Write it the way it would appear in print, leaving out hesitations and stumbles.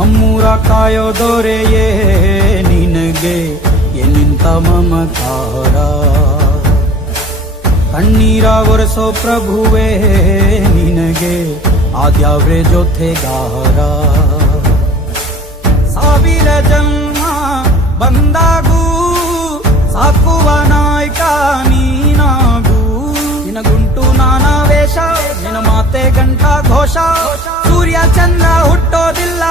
ನಮ್ಮೂರ ಕಾಯೋ ದೊರೆಯೇ ನಿನಗೆ ಎನ್ನಿಂತ ಮಮಕಾರ. ಕಣ್ಣೀರ ಒರೆಸೋ ಪ್ರಭುವೇ ನಿನಗೆ ಆದ್ಯಾವ್ರೆ ಜೊತೆಗಾರ. ಸಾವಿರ ಜನ್ಮ ಬಂದಾಗೂ ಸಾಕುವ ನಾಯಕ ನೀನಾಗೂ. ನಿನಗುಂಟು ನಾನಾ ವೇಷ, ನಿನ್ನ ಮಾತೆ ಗಂಟ ಘೋಷ. ಸೂರ್ಯ ಚಂದ್ರ ಹುಟ್ಟೋದಿಲ್ಲ